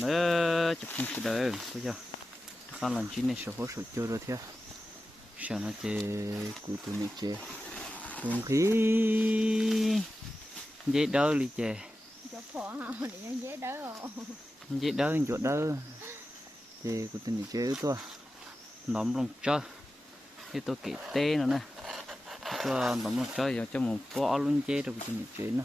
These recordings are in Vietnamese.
nữa chụp không sự đời bây giờ con lần chín này phố số chưa rồi theo sợ nó chê cụ tụi này chê. Không khí. Dễ đỡ đi chê dễ đỡ dễ đỡ chỗ đỡ. Chê cụ tụi này chê tôi nóm lòng cho. Cái tôi kể tê nữa nè. Cho nóm lòng cho cho một bó luôn chê rồi tụi này chê nó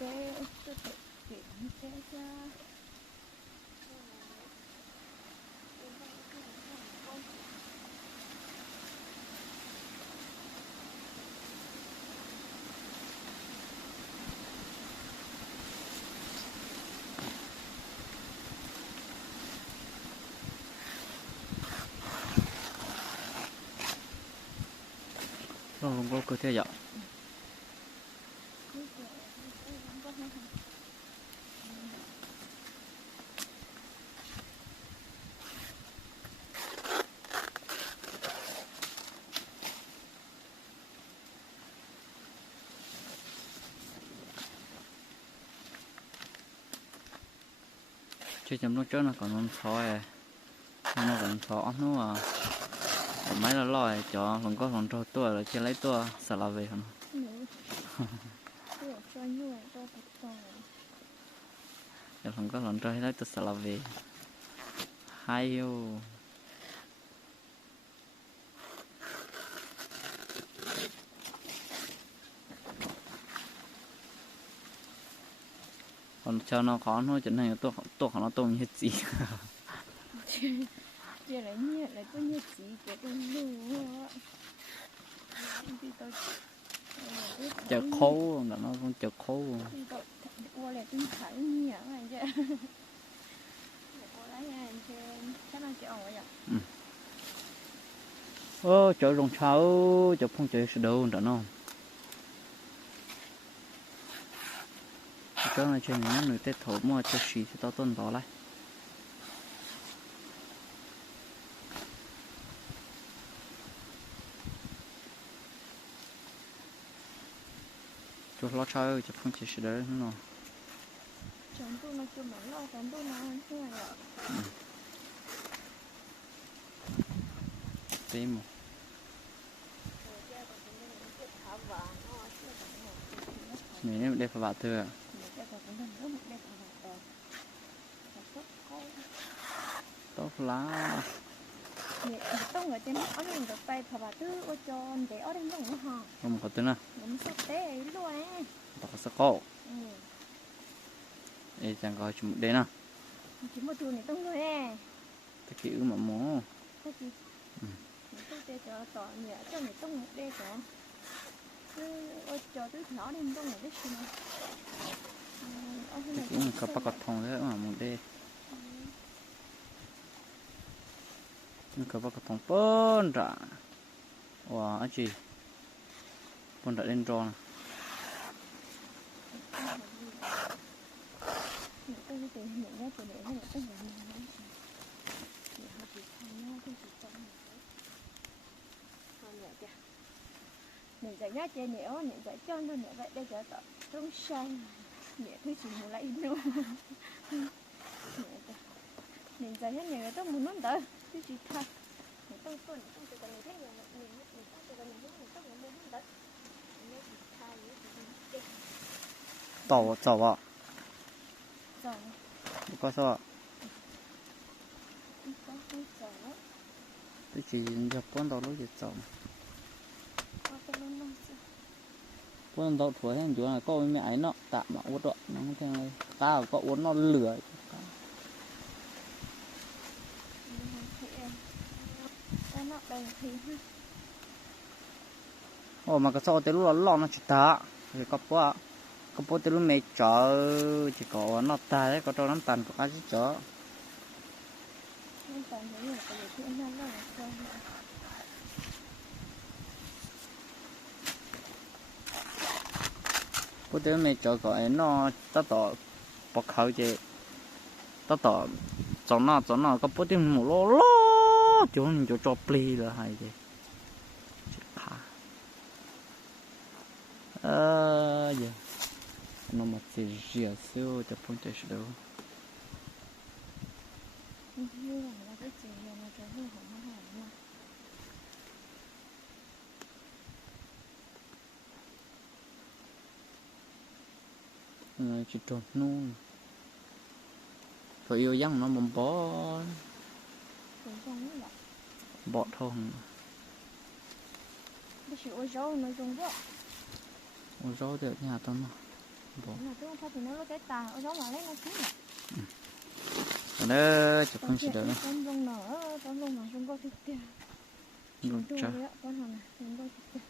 hả cho nó bên nó thấy chụp khỏi này nhưng mà cái gì chuyện hơn là gì cái mà cái cái cái cái cái cái cái rồi không có cơ thể dạo chưa chấm lúc trước nó còn non sói à. nó còn sọ nó à còn mấy là lòi cho còn có còn trâu tua là chưa lấy tua, sợ là về không giờ còn có còn trâu lấy tua, sợ là về hay yêu còn cho nó khó nó chẳng này tôi tôi khó nó tông hết gì. Giờ lại nhiệt lại có nhiệt gì cái tôi chờ khô là nó cũng chờ khô. Đi tôi qua lại tính thải nhiệt này chứ. Qua lấy là chịu rồi vậy ô chờ rồng cháu chờ phong chờ sự đâu đó nó cho này trên nó người tết thổ mua cho xì thì tao tuần đó lại cho lo chơi cho phong chờ sự đâu. Nó chọn tôi nó chưa mở lo chọn tôi nó như vậy tìm một mình em đây phải vào thừa tốt lá tông ở trên ở trên được tay thà bà tư ô tròn để ở trên đồng họ. Không có tên nào? Ngắm sắp té luôn á. Tao có sắc cổ ừ. Ê, chẳng có chúng đến nào? Chỉ một tuần này tông rồi nè ta kiểu mà mó có gì tôi để cho tỏ nhẹ cho này tông để cho. Ô cho tôi nhỏ lên tông này biết trên này kiểu mà cặp cặp thòng thế mà một đê nó cặp cặp phòng bơn ra wow anh chị bơn ra lên tròn nè nhẹ giải nhá chơi nhẹ nhẹ giải cho nó nhẹ vậy đây giờ tao trong sang nè thứ chỉ muốn lấy luôn nè giải nhát nhẹ tao muốn nó tới chỉ thay mình tao tuần tao tự cần thấy là mình mình tao tự cần thấy mình tao muốn nón đỡ nhẹ chỉ thay nhẹ chỉ tàu tàu ạ rồi có sao ạ cái tôi chỉ nhập con tàu lúc dịch cái nó nó con tàu thua hen chỗ này có mẹ ấy nó tạm mà uất đó nó theo này ta có uất nó lửa ồ mà cái sau tới lúc đó lo nó chỉ ta thì có bố có bố từ lúc mẹ chợ chỉ có nó ta đấy có cho nó tàn có cái gì sao bố lúc mẹ có ấy nó tất tỏ bọc khẩu chứ. Tất tỏ cho nó cho nó có bố từ một lô lô chỗ chỗ cho pli là hay gì Chết ờ giờ nó mà chỉ giờ siêu cho phong chạy đâu chỉ trộn luôn phải yêu dân nó mà bò cũng không biết là bỏ thôi cái sự ôi dấu nó dùng đó ôi rau được nhà tao mà. Bỏ là tôi không thì nó cái tà ôi dấu mà lấy nó chín Còn đó chụp con không chỉ được đâu con dùng nở con dùng nở dùng có thịt Rồi, chà. tôi á con này dùng có thịt tiền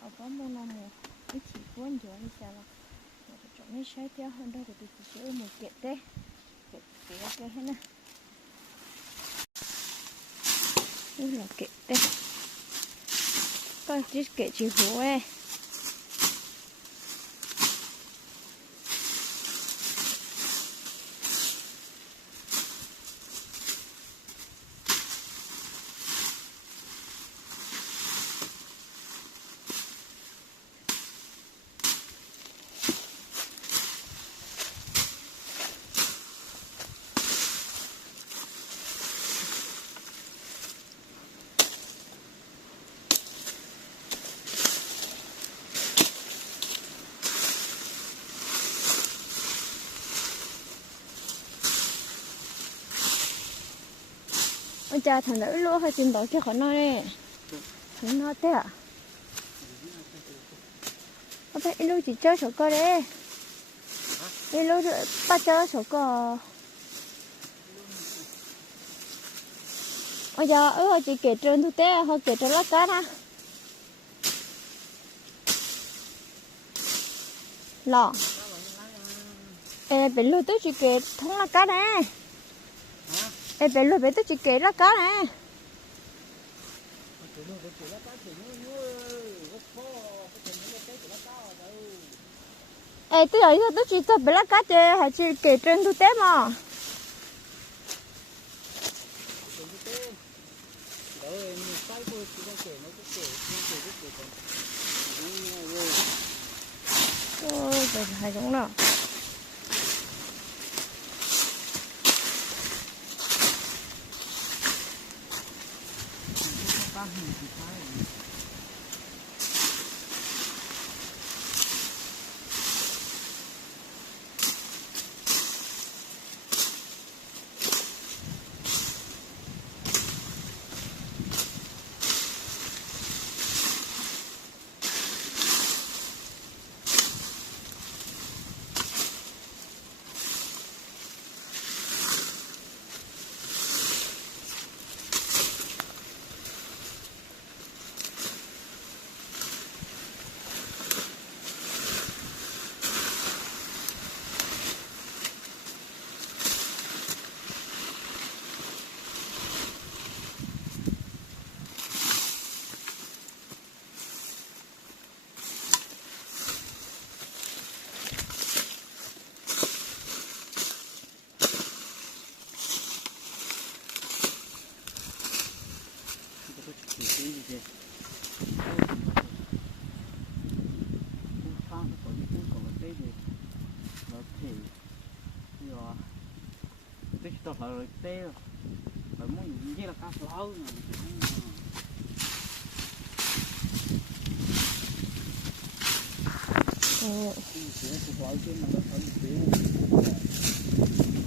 ở có mua nó mua cái chỉ cuốn chỗ đi sao là chỗ này sai theo hơn đâu thì chỉ sẽ một kiện đấy. Kiện kiện cái hết nè Ui là kệ đây con chỉ kệ chỉ hố ấy cha thằng nữ lúa hay chim bảo cho khỏi nói nè thằng nó thế à có phải lúa chỉ chơi sổ cơ đấy ilu ba chơi sổ cơ ôi giờ ơi chị kể trên thôi té họ kể trên lắc cá ha lọ ê bên lúa tôi chỉ kể thông lá cá nè ê bé lui bé tôi chỉ kể là cá này. ê tôi giờ tôi chỉ cho bé lắc cá chơi hay chỉ kể trên tôi tế mà ôi, trời, hay giống nào tôi phải tê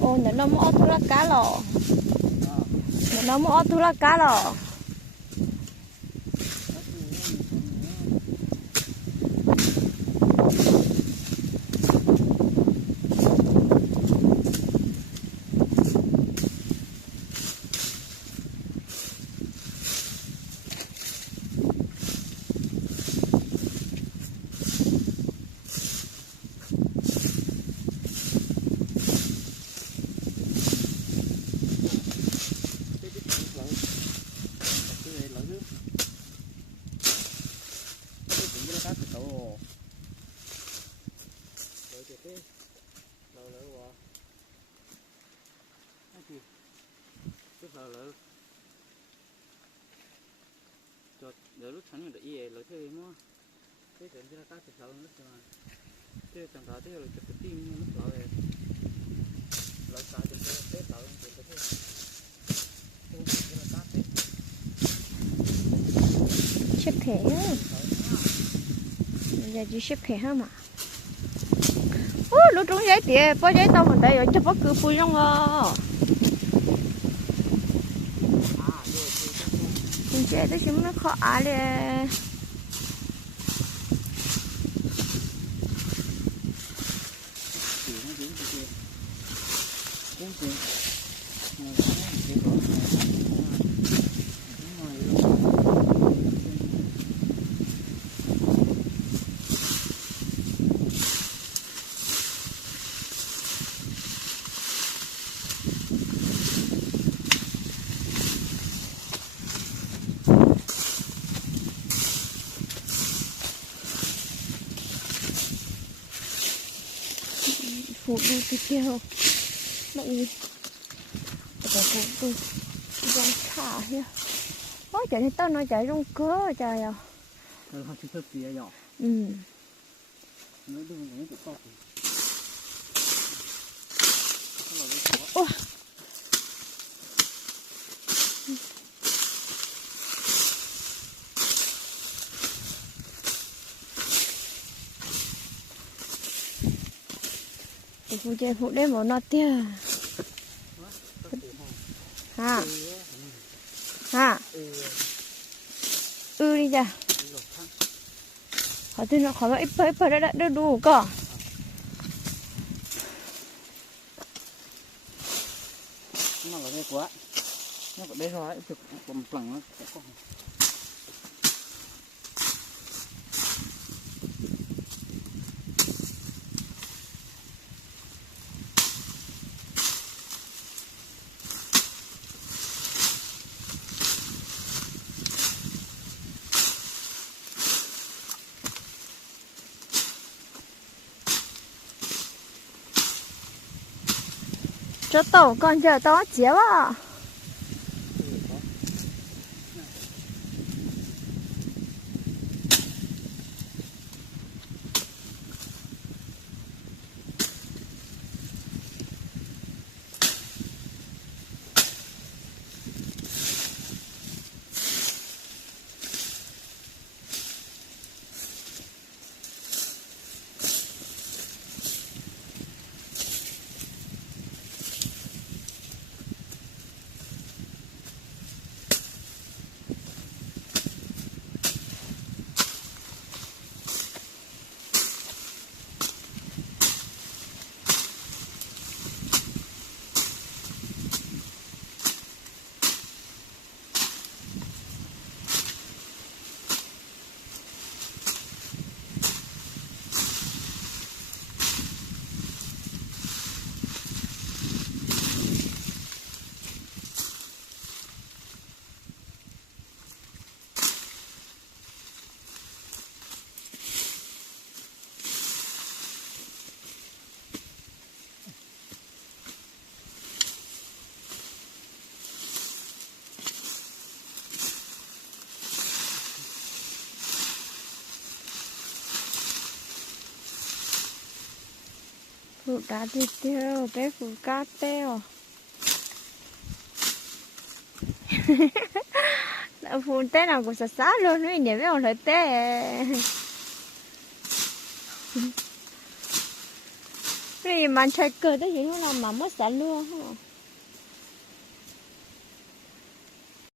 ồ nó nó mua thu là cá lò nó nó mua thu lá cá lò cho đỡ lúc sáng được ý lỡ thế mà thế thì chúng ta sẽ lỡ lúc mà thế chẳng có thế rồi chụp cái tim lúc lỡ rồi lỡ sao thì thế thế lỡ thì thế. Thế là cắt xếp khẽ giờ chỉ xếp khẽ hả mà? Ô lúc trúng giấy tiền bao giấy tao mình đây rồi cho bất cứ pui trong ngò à. Mình chơi tới chúng nó khó á lên chỉ nó dính cái kia cũng gì này cái có ngoài luôn phụ đu theo mọi người. Phải phụ đu trong thả nha ôi trời này tao nói chạy trong cớ trời à họ chỉ thức gì nhỏ. Ừ. Nó đừng có cái to Ủa. Phụ chơi phụ đấy mà nó tia ha ha ư đi ra. Họ tin nó khỏi ít ít ít đã đã đủ cơ nó là cái quá nó có đấy rồi chụp còn phẳng nó có cho tàu con chờ tao chiếu phụ đá đi tiêu bé phụ cá teo. Phụ té nào cũng sạch xá luôn nữa nhảy biết ông thấy té. Vì mà chơi cờ tới gì lúc làm mà mất sạch luôn không